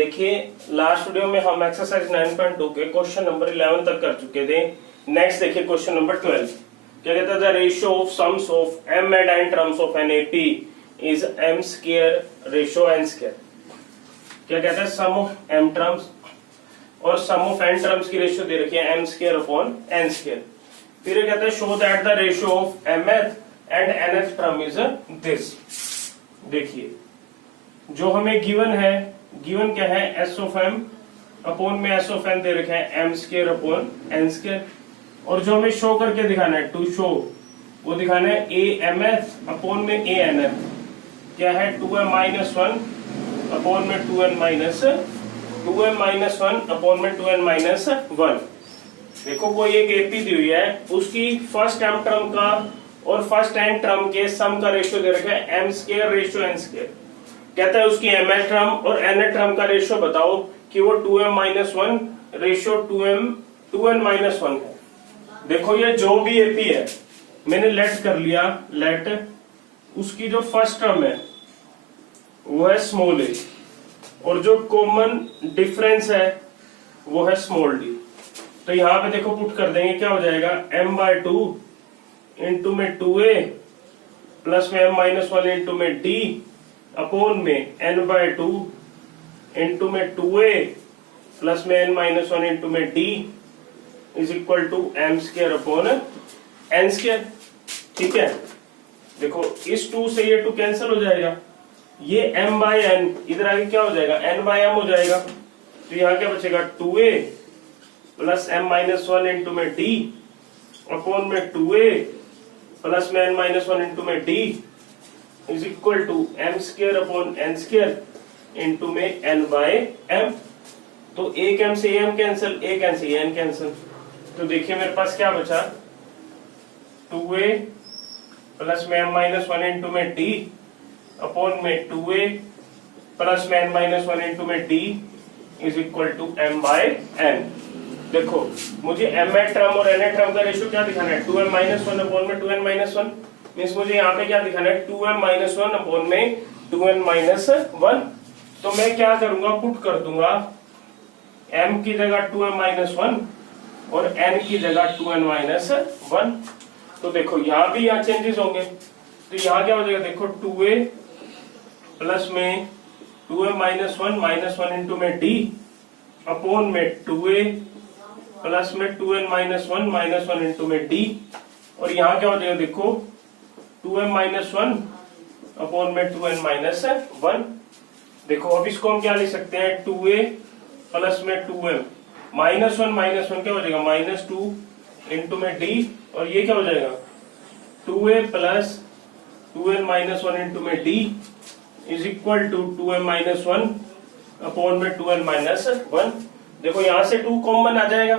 देखिए last video में हम एक्सरसाइज 9.2 के क्वेश्चन नंबर 11 तक कर चुके थे। नेक्स्ट देखिए क्वेश्चन नंबर 12 क्या कहता है, the ratio of sums of m and n terms of an AP is m square ratio n square. क्या कहता है, सम ऑफ m टर्म्स और सम ऑफ n टर्म्स की रेशियो दे रखी है m square upon n square. फिर ये कहता है show that the ratio of mth and nth term is this. देखिए जो हमें गिवन है, गिवन क्या है, एस ऑफ एम अपॉन में एस ऑफ एन दे रखे हैं M square upon N square, और जो हमें शो करके दिखाना है, टू शो, वो दिखाना है ए एम एफ अपॉन में ए एन एफ क्या है, 2m माइनस वन अपॉन में 2n minus 2m minus one upon में 2n माइनस वन। देखो कोई एक एपी दी हुई है, उसकी फर्स्ट एम टर्म का और फर्स्ट एन टर्म के सम का रेशियो दे रखा है M square ratio N square. कहता है उसकी एम एल टर्म और एन एल टर्म का रेशियो बताओ कि वो 2m minus one ratio 2n minus one है। देखो ये जो भी एपी है मैंने लेट कर लिया, लेट उसकी जो फर्स्ट टर्म है वो है स्मॉल ए और जो कॉमन डिफरेंस है वो है स्मॉल डी। तो यहां पे देखो पुट कर देंगे, क्या हो जाएगा, m/2 इंटू में 2a प्लस में m माइनस वन इंटू में d अपॉन में n/2 इंटू में 2a प्लस में n माइनस वन इंटू में d is equal to m square upon n square. ठीक है, देखो इस 2 से ये 2 कैंसिल हो जाएगा, ये m/n इधर आगे क्या हो जाएगा, n/m हो जाएगा। तो यहाँ क्या बचेगा, 2a plus m minus one into में d अपॉन में 2a प्लस में n माइनस वन इंटू में d is equal to m square upon n square into में n/m। तो एक m से m कैंसिल, एक n से n कैंसिल। तो देखिए मेरे पास क्या बचा, 2a प्लस में m माइनस वन इंटू में d अपॉन में 2a प्लस में n माइनस वन इंटू में d is equal to m/n। देखो मुझे m टर्म और n टर्म का रेशियो क्या दिखाना है, 2m माइनस वन अपॉन में 2n माइनस वन। मीन्स मुझे यहाँ पे क्या दिखाना है, 2m माइनस वन अपॉन में 2n माइनस वन। तो मैं क्या करूंगा, पुट कर दूंगा m की जगह 2m माइनस वन और n की जगह 2n माइनस वन। तो देखो यहाँ भी यहाँ चेंजेस होंगे, तो यहाँ क्या हो जाएगा, देखो 2a प्लस में 2m माइनस वन इंटू में d अपॉन में 2a प्लस में 2n माइनस वन इंटू में d, और यहाँ क्या हो जाएगा, देखो 2m माइनस वन अपॉन में 2n माइनस वन। देखो अब इसको हम क्या लिख सकते हैं, 2a प्लस में 2m माइनस वन क्या हो जाएगा, माइनस 2 इंटू में d, और ये क्या हो जाएगा 2a plus 2n minus one into में d is equal to 2m minus one upon में 2n माइनस वन। देखो यहां से 2 कॉमन आ जाएगा,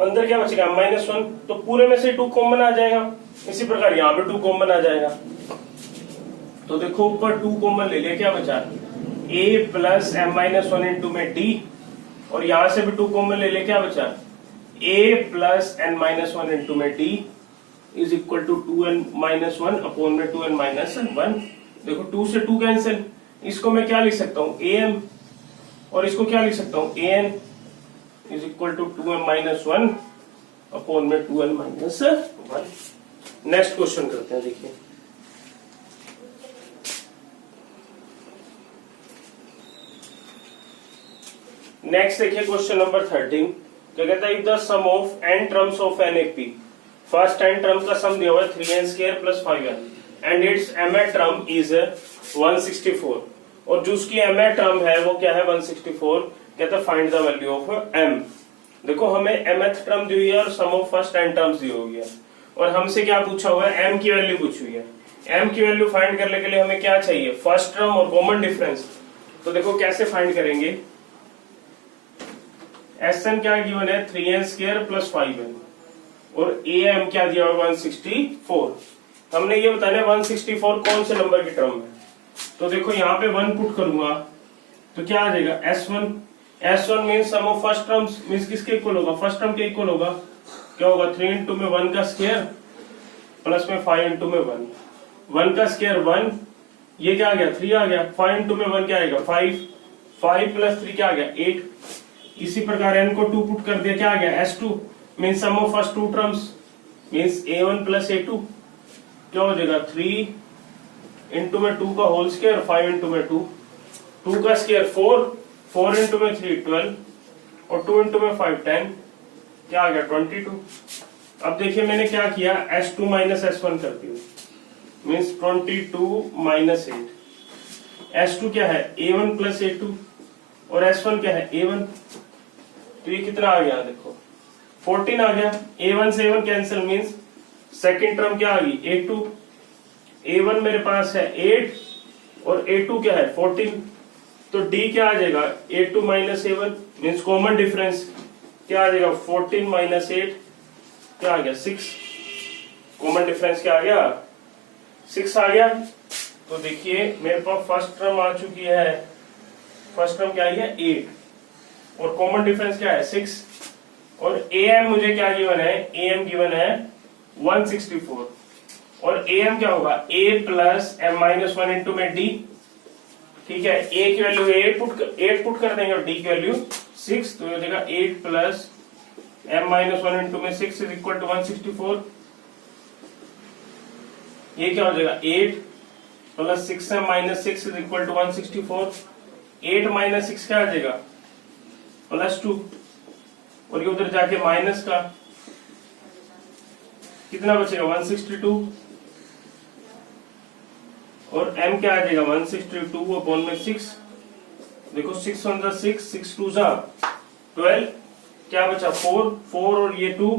अंदर क्या बचेगा माइनस वन, तो पूरे में से 2 कॉमन आ जाएगा। इसी प्रकार यहाँ पे 2 कॉमन आ जाएगा। तो देखो ऊपर 2 कॉमन ले लिया, क्या बचा, a plus m minus one into में d, और यहां से भी 2 कॉमन ले लिया, क्या बचा, a plus n minus one into में d is equal to 2n minus one upon में 2n माइनस वन। देखो 2 से 2 कैंसिल, इसको मैं क्या लिख सकता हूँ, am, और इसको क्या लिख सकता हूँ, an is equal to 2m minus one upon में 2n minus one. Next question करते हैं, देखिए नेक्स्ट देखिए क्वेश्चन नंबर 13 क्या कहता है, if the sum of n terms of an AP, first n term का सम दिया हुआ है 3n square plus 5n and its mth term is 164, और जो उसकी mth टर्म है वो क्या है 164। कहता है find the value of m। देखो हमें mth टर्म दी हुई है और सम ऑफ फर्स्ट n टर्म्स दी हुई है, और हमसे क्या पूछा हुआ है, m की वैल्यू पूछी हुई है। m की वैल्यू फाइंड करने के लिए हमें क्या चाहिए, फर्स्ट टर्म और कॉमन डिफरेंस। तो देखो कैसे फाइंड करेंगे, Sn क्या गिवन है 3n स्क्वायर प्लस 5n, और am क्या दिया हुआ 164। हमने ये बताना है 164 कौन से नंबर की टर्म है। तो देखो यहाँ पे 1 पुट करूंगा तो क्या आ जाएगा, S1 means sum of first terms, means किसके इक्वल होगा, फर्स्ट टर्म के इक्वल होगा। क्या होगा, 3 इंटू में 1 का स्क्वायर प्लस में 5 इंटू में 1 का स्क्वायर 1, ये क्या आ गया 3 आ गया, 5 इंटू में 1 क्या आएगा 5, 5 प्लस 3 क्या आ गया 8। इसी प्रकार n को 2 पुट कर दिया, क्या आ गया S2 means sum of first two terms means A1 plus A2 क्या हो जाएगा 3 इंटू में 2 का होल स्क्वायर 5 इंटू में 2 का स्क्वायर 4 इंटू में 3 12 और 2 इंटू में 5 10 क्या आ गया 22। अब देखिए मैंने क्या किया S2 माइनस S1 कर दिया मीन्स 22 माइनस 8। S2 क्या है A1 प्लस A2 और S1 क्या है A1। तो ये कितना आ गया देखो 14 आ गया। A1 से A1 cancel means second term क्या आ गई A2। A1 मेरे पास है 8 और A2 क्या है 14। तो D क्या आ जाएगा A2 minus A1 means common difference क्या आ जाएगा 14 माइनस 8 क्या आ गया 6। कॉमन डिफरेंस क्या आ गया 6 आ गया। तो देखिए मेरे पास फर्स्ट टर्म आ चुकी है, फर्स्ट टर्म क्या आई है 8 और कॉमन डिफरेंस क्या है 6 और AM मुझे क्या गिवन है AM गिवन है 164 और AM क्या होगा A plus M minus 1 into में D। ठीक है A की वैल्यू 8 पुट कर देंगे और D की वैल्यू 6 तो ये हो जाएगा 8 प्लस M माइनस 1 इंटू में 6 इज इक्वल टू 164। ये क्या हो जाएगा 8 plus 6M minus 6 is equal to 164। 8 minus 6 क्या आ जाएगा प्लस 2 और ये उधर जाके माइनस का कितना बचेगा 162 और M क्या आ जाएगा 162 अपॉन में 6। देखो 6 1 6 6 2 12 क्या बचा 4 और ये 2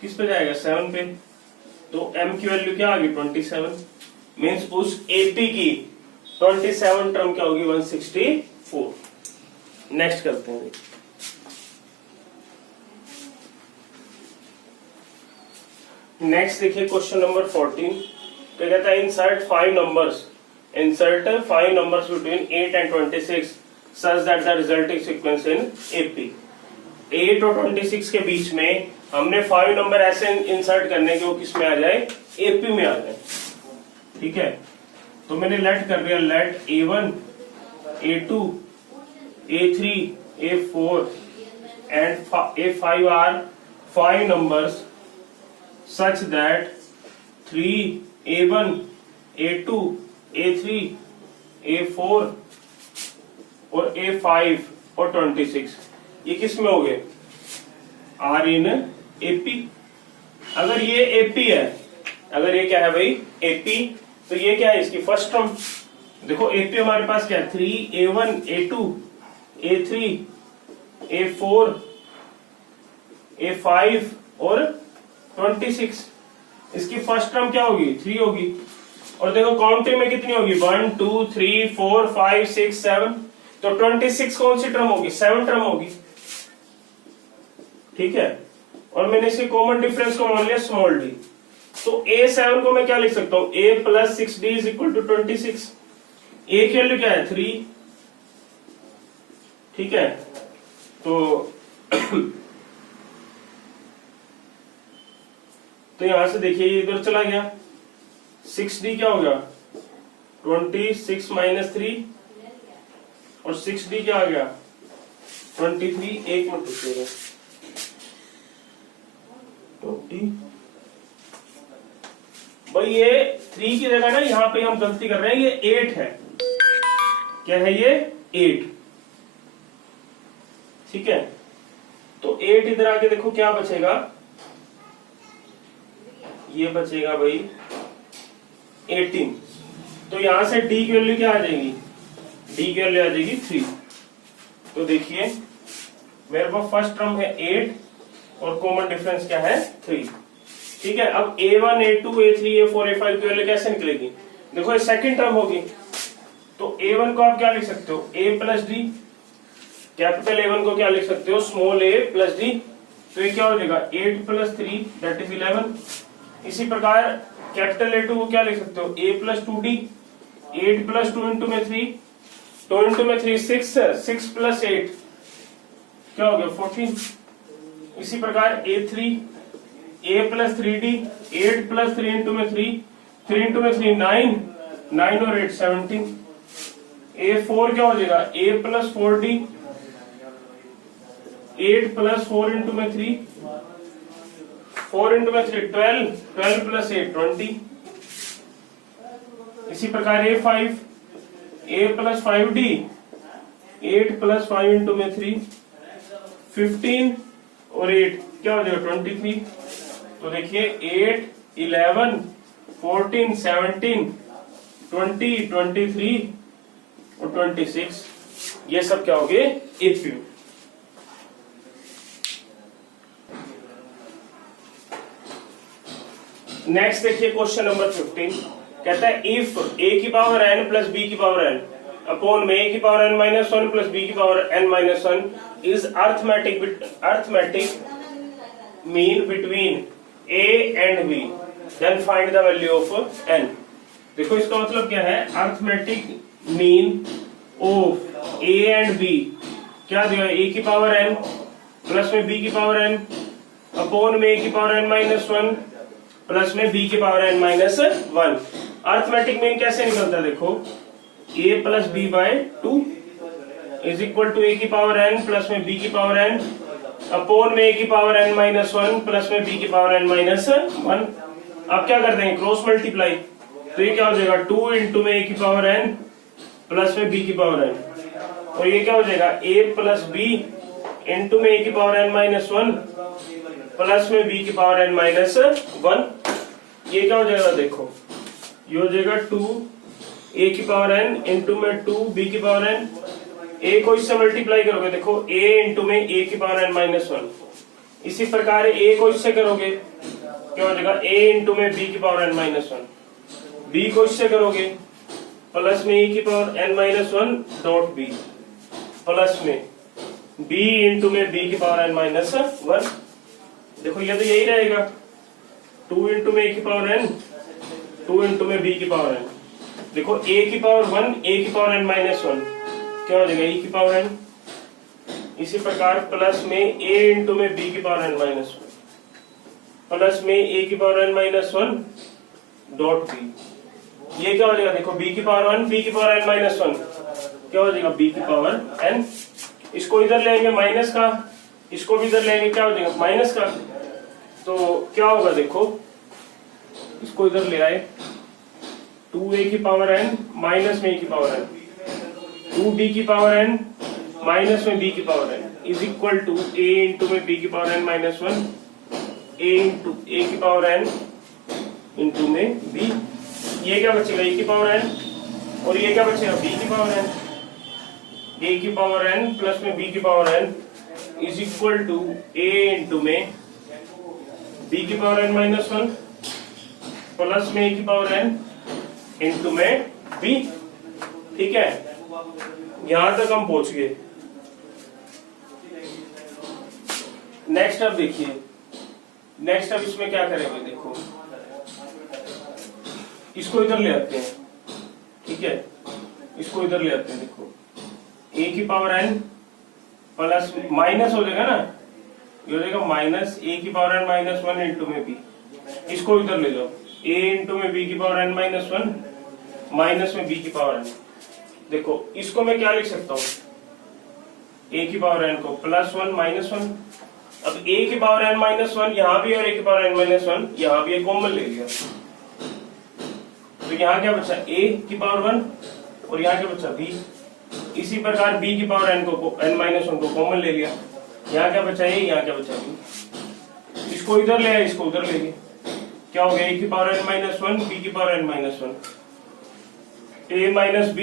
किस पे जाएगा 7 पे। तो M की वैल्यू क्या आ गई 27 मीन्स उस AP की 27 टर्म क्या होगी 164। नेक्स्ट करते हैं नेक्स्ट देखिए क्वेश्चन नंबर 14 क्या कहता है insert 5 numbers between 8 and 26 such that the resulting sequence in AP। 8 और 26 के बीच में हमने 5 नंबर ऐसे इंसर्ट करने के वो किस में आ जाए AP में आ जाए। ठीक है तो मैंने लेट कर दिया late A1 A2 A3 A4 and A5 are 5 numbers such that 3 A1 A2 A3 A4 और A5 और 26 ये किस में हो गए आर इन AP। अगर ये AP है, अगर ये क्या है भाई AP तो ये क्या है इसकी फर्स्ट टर्म। देखो AP हमारे पास क्या है 3 A1 A2 A3 A4 A5 और 26 इसकी फर्स्ट टर्म क्या होगी 3 होगी और देखो काउंटिंग में कितनी होगी 1 2 3 4 5 6 7 तो 26 कौन सी टर्म होगी 7 टर्म होगी। ठीक है और मैंने इसके कॉमन डिफरेंस को मान लिया स्मॉल d। तो A7 को मैं क्या लिख सकता हूं A plus 6d is equal to 26। A की वैल्यू क्या है 3। ठीक है तो तो यहां से देखिए ये इधर चला गया 6d क्या होगा 26 माइनस 3 और 6d क्या आ गया 23। एक मिनट रुकिएगा 20 भाई ये 3 की जगह ना यहाँ पे हम गलती कर रहे हैं ये 8 है। क्या है ये 8। ठीक है तो 8 इधर आके देखो क्या बचेगा ये बचेगा भाई 18। तो यहां से d की वैल्यू क्या आ जाएगी d की वैल्यू आ जाएगी 3। तो देखिए मेरे पास फर्स्ट टर्म है 8 और कॉमन डिफरेंस क्या है 3। ठीक है अब A1 A2 A3 A4 A5 की वैल्यू कैसे निकलेगी देखो ये सेकंड टर्म होगी। तो A1 को आप क्या लिख सकते हो A plus D. Capital A1 को क्या लिख सकते हो स्मॉल a प्लस डी। तो ये क्या हो जाएगा 8 प्लस 3 दैट इज 11। इसी प्रकार कैपिटल A2 को क्या लिख सकते हो A plus 2d। 8 plus 2 into में 3 2 इंटू में 3 6 प्लस 8 क्या हो गया 14। इसी प्रकार A3 A plus 3d 8 plus 3 into में 3 3 इंटू में 3 9 9 और 8 17। A4 क्या हो जाएगा A plus 4D, 8 plus 4 into में 3, 4 इंटू में 3 12, 12 प्लस 8 20। इसी प्रकार A5, A plus 5D, 8 plus 5 into में 3 15 और 8 क्या हो जाएगा 23। तो देखिए 8, 11, 14, 17, 20, 23 और 26, ये सब क्या हो गए इफ यू। नेक्स्ट देखिए क्वेश्चन नंबर 15, कहता है इफ a की पावर n प्लस b की पावर n अपॉन में a की power n minus 1 plus b की power n minus 1 is arithmetic mean between a and b, then find the value of n। देखो इसका मतलब क्या है, arithmetic mean of a and b क्या दिया है, a की पावर n प्लस में b की पावर n अपॉन में a की पावर n माइनस 1 प्लस में b की power n minus 1। Arithmetic mean कैसे निकलता है, देखो a plus b by 2 is equal to a की पावर n प्लस में b की पावर n अपॉन में a की पावर n माइनस 1 प्लस में b की पावर n माइनस 1। अब क्या कर देंगे क्रॉस मल्टीप्लाई, तो ये क्या हो जाएगा 2 इंटू में a की पावर n प्लस में b की पावर n, और ये क्या हो जाएगा a प्लस b इंटू में a की पावर n माइनस 1 प्लस में b की पावर n माइनस 1। ये क्या हो जाएगा, देखो ये हो जाएगा 2 a की पावर n इंटू में 2 b की पावर n, a को इससे मल्टीप्लाई करोगे देखो a इंटू में a की पावर n माइनस 1। इसी प्रकार a को इससे करोगे क्या हो जाएगा a इंटू में b की पावर n माइनस 1, b को इससे करोगे प्लस में a की power n minus 1 dot b plus में b इंटू में b की पावर n माइनस 1। देखो ये तो यही रहेगा 2 इंटू में a की पावर n, 2 इंटू में b की पावर n। देखो a की पावर 1 a की पावर n माइनस 1 क्या हो जाएगा e की पावर n, इसी प्रकार प्लस में a इंटू में b की पावर n माइनस 1 प्लस में a की power n minus 1 dot b। ये क्या हो जाएगा, देखो b की पावर 1 b की पावर n माइनस 1 क्या हो जाएगा b की पावर n। इसको इधर लेंगे माइनस का, इसको भी इधर लेंगे क्या हो जाएगा माइनस का, तो क्या होगा देखो इसको इधर ले आए 2a की पावर n माइनस में a की पावर n, 2b की पावर n माइनस में b की power n is equal to a into में b की power n minus 1 a into a की पावर n इंटू में b। ये क्या बचेगा a की पावर n और ये क्या बचेगा b की पावर n, a की पावर n प्लस में b की power n is equal to a into में b की पावर n माइनस 1 प्लस में a की पावर n इंटू में b। ठीक है, यहां तक हम पहुंच गए। नेक्स्ट अब देखिए, नेक्स्ट अब इसमें क्या करेंगे, देखो इसको इधर ले आते हैं। ठीक है, इसको इधर ले आते हैं। देखो a की पावर n प्लस माइनस हो जाएगा ना, ये हो जाएगा माइनस a की पावर n माइनस 1 इंटू में b। इसको इधर ले जाओ a इंटू में b की पावर n माइनस 1 माइनस में b की पावर n। देखो इसको मैं क्या लिख सकता हूँ, a की पावर n को प्लस 1 माइनस 1। अब a की पावर n माइनस 1 यहाँ भी और a की पावर n माइनस 1 यहाँ भी कॉमन ले लिया, तो यहाँ क्या बचा a की पावर 1 और यहाँ क्या बचा b। इसी प्रकार b की पावर n को n माइनस 1 को कॉमन ले लिया, यहाँ क्या बचा a, यहाँ क्या बचा b। इसको इधर ले आए, इसको उधर ले गए, क्या हो गया a की पावर n माइनस 1 b की power n minus 1 a minus b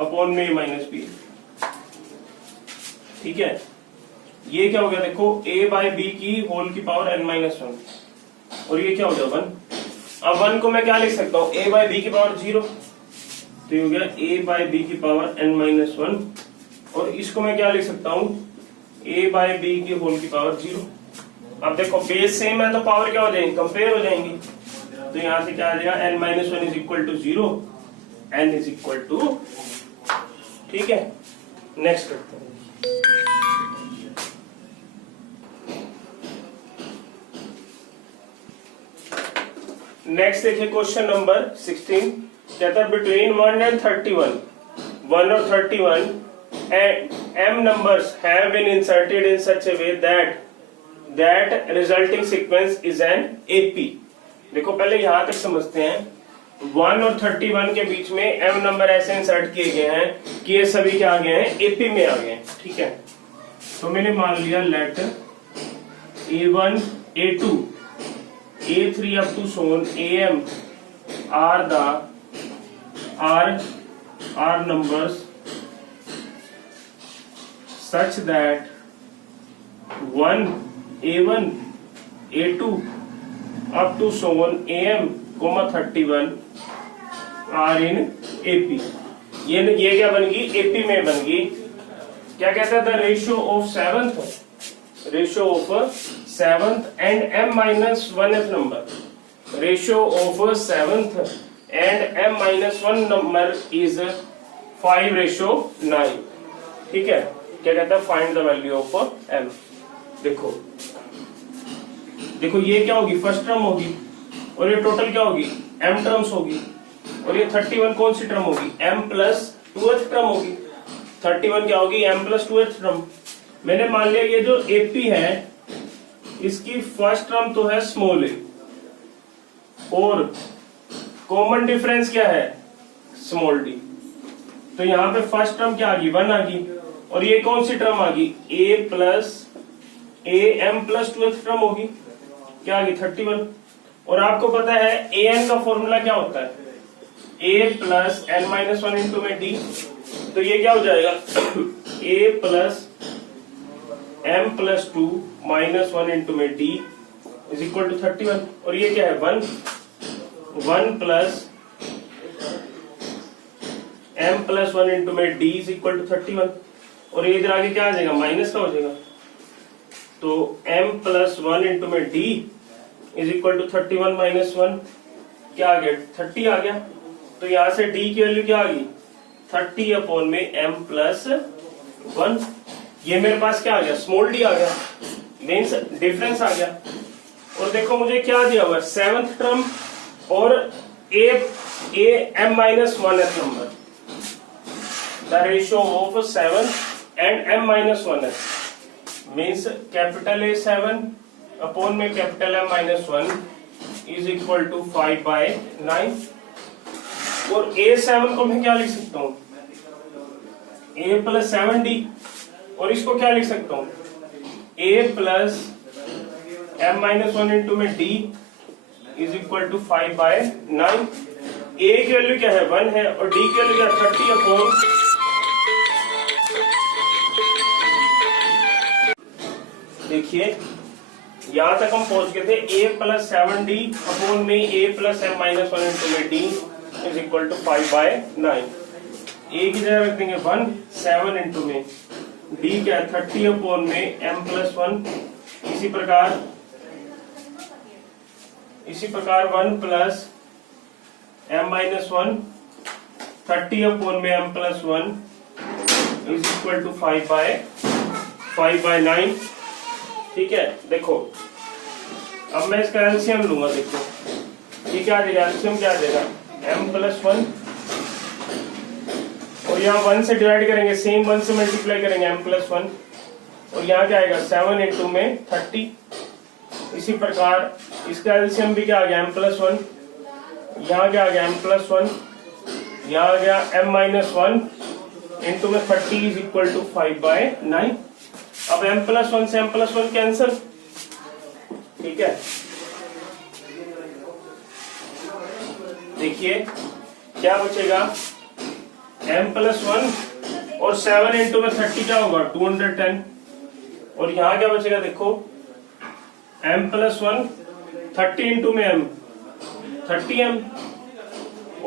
upon में a माइनस b। ठीक है, ये क्या हो गया, देखो a बाय b की होल की पावर n माइनस 1 और ये क्या हो गया 1। अब 1 को मैं क्या लिख सकता हूँ, a बाय b की पावर 0, तो ये हो गया a बाय b की पावर n माइनस 1 और इसको मैं क्या लिख सकता हूँ a बाय b की होल की पावर 0। अब देखो बेस सेम है तो पावर क्या हो जाएगी, कंपेयर हो जाएंगी, तो यहां से क्या आ जाएगा n minus 1 is equal to 0, n is equal to. ठीक है, नेक्स्ट करते हैं। नेक्स्ट देखिए क्वेश्चन नंबर 16, कहता है बिटवीन 1 एंड 31 1 और 31 and m numbers have been inserted in such a way that resulting sequence is an AP। देखो पहले यहां तक समझते हैं। 1 और 31 के बीच में m नंबर ऐसे इंसर्ट किए गए हैं कि ये सभी क्या आ गए हैं, AP में आ गए हैं। ठीक है, तो मैंने मान लिया late A1 A2 A3 up to so on AM are numbers such that 1 A1 A2 up to so on AM, 31 are in AP। ये क्या बन गई, AP में बन गई। क्या कहता था, ratio of seventh and m minus 1th number. Ratio of seventh and m minus 1 number is 5:9। ठीक है, क्या कहता है, find the value of m। देखो ये क्या होगी, फर्स्ट टर्म होगी, और ये टोटल क्या होगी, m टर्म्स होगी, और ये 31 कौन सी टर्म होगी, m प्लस 2th टर्म होगी। 31 क्या होगी, m प्लस 2th टर्म। मैंने मान लिया ये जो AP है इसकी फर्स्ट टर्म तो है स्मॉल a, और कॉमन डिफरेंस क्या है, स्मॉल d। तो यहाँ पे फर्स्ट टर्म क्या आ गई, 1 आ गई, और ये कौन सी टर्म आ गई, a plus m plus 2th term होगी, क्या आ गई 31। और आपको पता है an का फॉर्मूला क्या होता है, a plus n minus 1 into में d। तो ये क्या हो जाएगा, a plus m plus 2 minus 1 into में d इज इक्वल टू 31। और ये क्या है, 1 प्लस m प्लस 1 इंटू में d इज इक्वल टू 31। और ये इधर आगे क्या आ जाएगा, माइनस का हो जाएगा। तो m प्लस 1 इंटू में d is equal to 31 minus 1, क्या आ गया, 30 आ गया। तो यहां से d की वैल्यू क्या आ गई, 30 अपॉन में m प्लस 1। ये मेरे पास क्या आ गया, स्मॉल d आ गया, मीन्स डिफरेंस आ गया। और देखो मुझे क्या दिया हुआ है, 7th टर्म और m minus 1th number. The ratio of 7th and m minus 1th means capital A7 upon में capital M minus 1 is equal to 5/9। और A7 को मैं क्या लिख सकता हूँ, A प्लस 7d, और इसको क्या लिख सकता हूँ, a plus m minus 1 into में d is equal to 5/9। a की वैल्यू क्या है, 1 है, और d की वैल्यू क्या है, 30 अपॉन। देखिए यहां तक हम पहुंच गए थे, a प्लस 7d अपॉन में a plus m minus 1 into में d is equal to 5/9। a की जगह रख देंगे 1, 7 इंटू में d क्या है, 30 अपॉन में m प्लस 1। इसी प्रकार 1 प्लस m माइनस 1, 30 अपॉन में m plus 1 is equal to 5/9। ठीक है, देखो अब मैं इसका एलसीएम लूंगा। देखो ये क्या आ जाएगा, एलसीएम क्या आ जाएगा, m प्लस 1, और यहाँ 1 से डिवाइड करेंगे, सेम 1 से मल्टीप्लाई करेंगे m प्लस 1, और यहाँ क्या आएगा 7 इंटू में 30। इसी प्रकार इसका एलसीएम भी क्या आ गया, m प्लस 1, यहाँ क्या आ गया m प्लस 1, यहाँ आ गया m माइनस 1 इंटू में 30 इज इक्वल टू 5/9। अब m प्लस 1 से m प्लस 1 कैंसिल। ठीक है, देखिए क्या बचेगा, m प्लस 1 और 7 इंटू में 30 क्या होगा, 210। और यहाँ क्या बचेगा, देखो m प्लस 1, 30 इंटू में m 30m,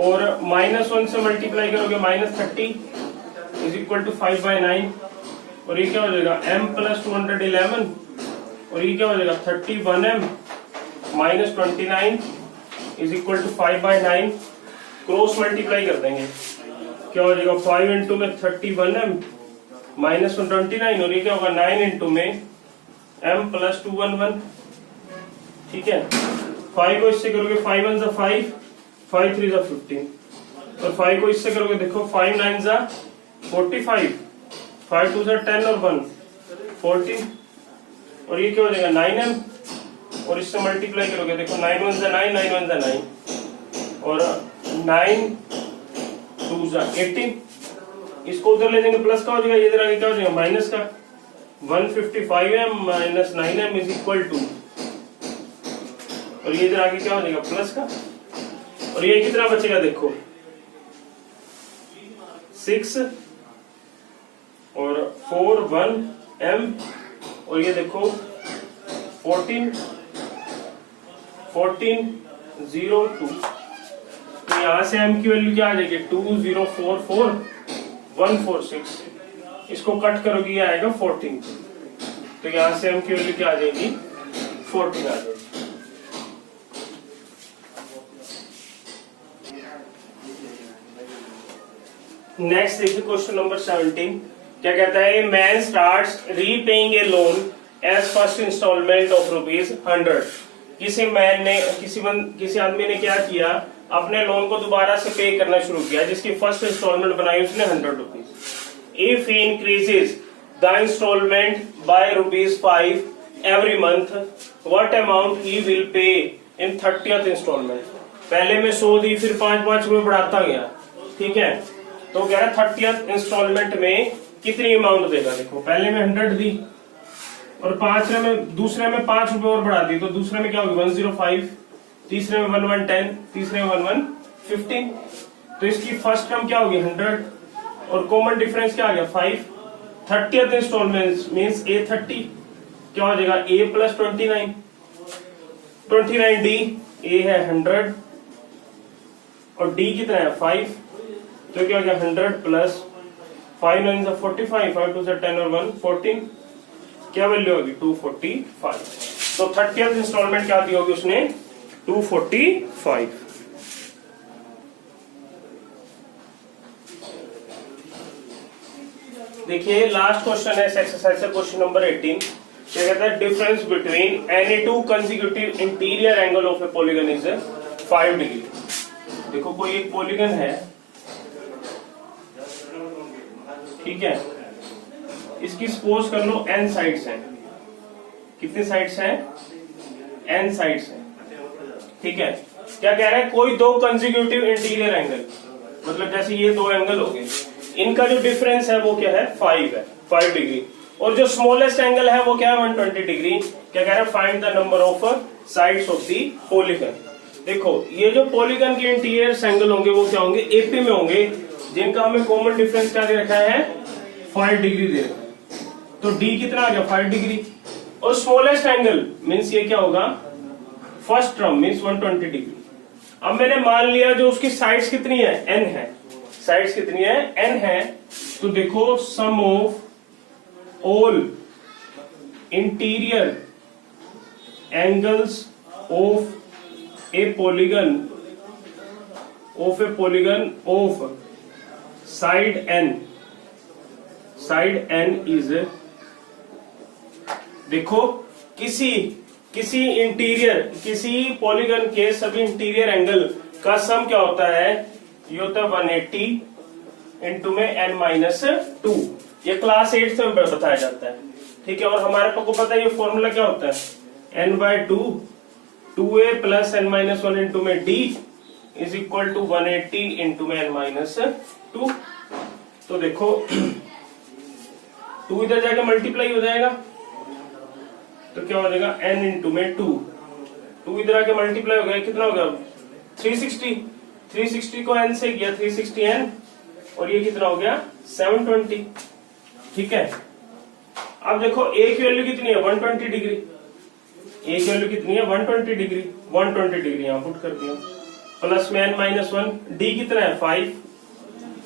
और माइनस 1 से मल्टीप्लाई करोगे माइनस 30 इज इक्वल टू 5/9। और ये क्या हो जाएगा, m प्लस 211, और ये क्या हो जाएगा 31m minus 29 is equal to 5/9। Cross multiply कर देंगे, क्या हो जाएगा 5 इंटू में 31m माइनस 29, और ये क्या होगा 9 इंटू में m प्लस 211। ठीक है, 5 को इससे करोगे 5 1 5, 5 3 15, और 5 को इससे करोगे, देखो 5 9 जा 45, 5 टू 10 और 1 14, और ये क्या हो जाएगा 9m, और इससे मल्टीप्लाई करोगे, देखो 9 1 9, 9 1 9, और 9 2 18, इसको उधर ले जाएंगे प्लस का हो जाएगा, इधर आगे क्या हो जाएगा माइनस का। 155m minus 9m is equal to, और ये इधर आगे क्या हो जाएगा प्लस का, और ये कितना बचेगा देखो 6 और 4 1m, और ये देखो 14 0 2, तो यहां से m की वैल्यू क्या आ जाएगी 2044 146, इसको कट करोगे ये आएगा 14, तो यहां से m की वैल्यू क्या आ जाएगी 14 आ जाएगी। नेक्स्ट देखिए क्वेश्चन नंबर 17, क्या कहता है, a man starts repaying a loan as first instalment of ₹100। किसी मैन ने किसी आदमी ने क्या किया, अपने लोन को दोबारा से पे करना शुरू किया, जिसकी फर्स्ट इंस्टॉलमेंट बनाई उसने ₹100। If he increases the instalment by ₹5 every month, what amount he will pay in 30th instalment. पहले में 100 दी, फिर 5-5 रुपए बढ़ाता गया, ठीक है, तो कह रहा है 30th इंस्टॉलमेंट में कितनी अमाउंट देगा। देखो पहले में 100 दी, और दूसरे में 5 रुपए और बढ़ा दी, तो दूसरे में क्या होगी 105, तीसरे में 1110, तीसरे में 1115, तो इसकी फर्स्ट टर्म क्या होगी 100, और कॉमन डिफरेंस क्या आ गया 5। 30th इंस्टॉलमेंट मींस A30, क्या हो जाएगा A प्लस 29D, A है 100 और D कितना है 5, तो क्या हो गया 100 प्लस 5 9 45, 5 2 10 और 1 14, क्या वैल्यू होगी 245। तो 30th इंस्टॉलमेंट क्या दी होगी उसने 245। देखिए लास्ट क्वेश्चन है इस एक्सरसाइज से, क्वेश्चन नंबर 18, क्या कहता है, difference between any two consecutive interior angle of a polygon is 5 degree. देखो कोई एक पॉलीगन है, ठीक है, इसकी सपोज कर लो n साइड्स हैं, कितनी साइड्स हैं n साइड्स हैं, ठीक है। क्या कह रहा है, कोई दो कंसेक्यूटिव इंटीरियर एंगल, मतलब जैसे ये दो एंगल हो गए, इनका जो डिफरेंस है वो क्या है 5 डिग्री, और जो स्मॉलेस्ट एंगल है वो क्या है 120 डिग्री। क्या कह रहा है, find the number of sides of the polygon. देखो ये जो पॉलीगन के इंटीरियर एंगल होंगे वो क्या होंगे एपी में होंगे, जिनका हमें कॉमन डिफरेंस क्या दे रखा है 5 डिग्री दे रखा है, तो डी कितना आ गया 5 डिग्री, और स्मॉलेस्ट एंगल मींस ये क्या होगा फर्स्ट टर्म मींस 120 डिग्री। अब मैंने मान लिया जो उसकी साइड्स कितनी है n है, साइड्स कितनी है n है, तो देखो sum of all interior angles of a polygon of side n is, देखो किसी इंटीरियर किसी पॉलीगन के सभी इंटीरियर एंगल का सम क्या होता है, ये होता है 180 इंटू में n-2, ये क्लास 8 में बताया जाता है, ठीक है। और हमारे को पता है ये फॉर्मूला क्या होता है n/2 2a plus n-1 into में d is equal to 180 into में n-2। तो देखो 2 इधर जाके मल्टीप्लाई हो जाएगा, तो क्या हो जाएगा n इंटू में 2 इधर आके मल्टीप्लाई हो गया, कितना हो गया 360 को n से किया 360n, और ये कितना हो गया 720, ठीक है। अब देखो a की वैल्यू कितनी है 120 डिग्री, a की वैल्यू कितनी है 120 डिग्री यहां पुट कर दिया, प्लस में n-1, d कितना है 5,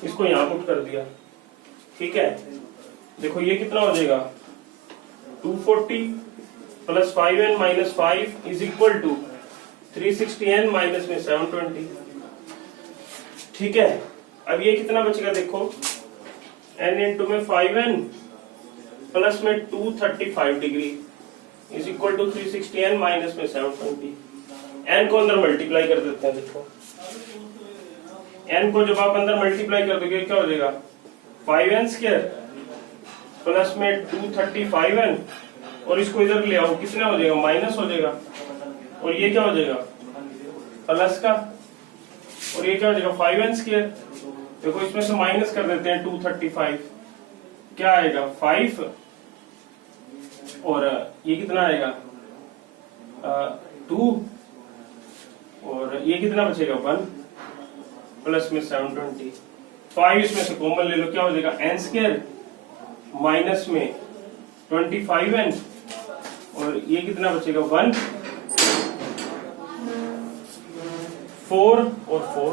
इसको यहां पुट कर दिया, ठीक है। देखो ये कितना हो जाएगा 240 plus 5n-5 is equal to 360n minus में 720, ठीक है। अब ये कितना बचेगा देखो n इंटू में 5n प्लस में 235 degree is equal to 360n minus में 720, n को अंदर मल्टीप्लाई कर देते हैं। देखो n को जब आप अंदर मल्टीप्लाई कर दोगे क्या हो जाएगा 5n² प्लस में 235n, और इसको इधर ले आओ, कितना हो जाएगा, माइनस हो जाएगा, और ये क्या हो जाएगा, प्लस का, और ये क्या हो जाएगा 5n²। देखो इसमें से माइनस कर देते हैं 235, क्या आएगा 5, और ये कितना आएगा 2, और ये कितना बचेगा 1, प्लस में 720, 5 इसमें से कॉमन ले लो, क्या हो जाएगा n² माइनस में 25n, और ये कितना बचेगा 1, 4 और 4,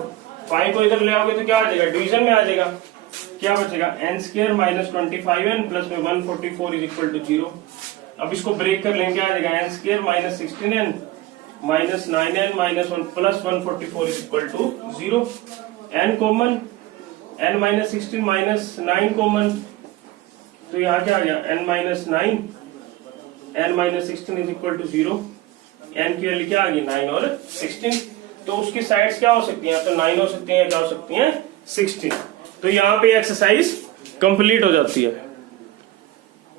5 को इधर ले आओगे तो क्या आ जाएगा, डिवीजन में आ जाएगा, क्या बचेगा n² माइनस 25n प्लस में 144 इज इक्वल टू 0। अब इसको ब्रेक कर लेंगे, क्या आ जाएगा n² minus 16n minus 9n minus 1 plus 144 is equal to 0। n common, n minus 16 minus 9 common, तो यहाँ क्या आ गया n minus 9, n minus 16 is equal to 0, n की वैल्यू क्या आ गई 9 और 16। तो उसकी साइड्स क्या हो सकती हैं, तो 9 हो सकती हैं, क्या हो सकती हैं 16। तो यहाँ पे एक्सरसाइज कंप्लीट हो जाती है।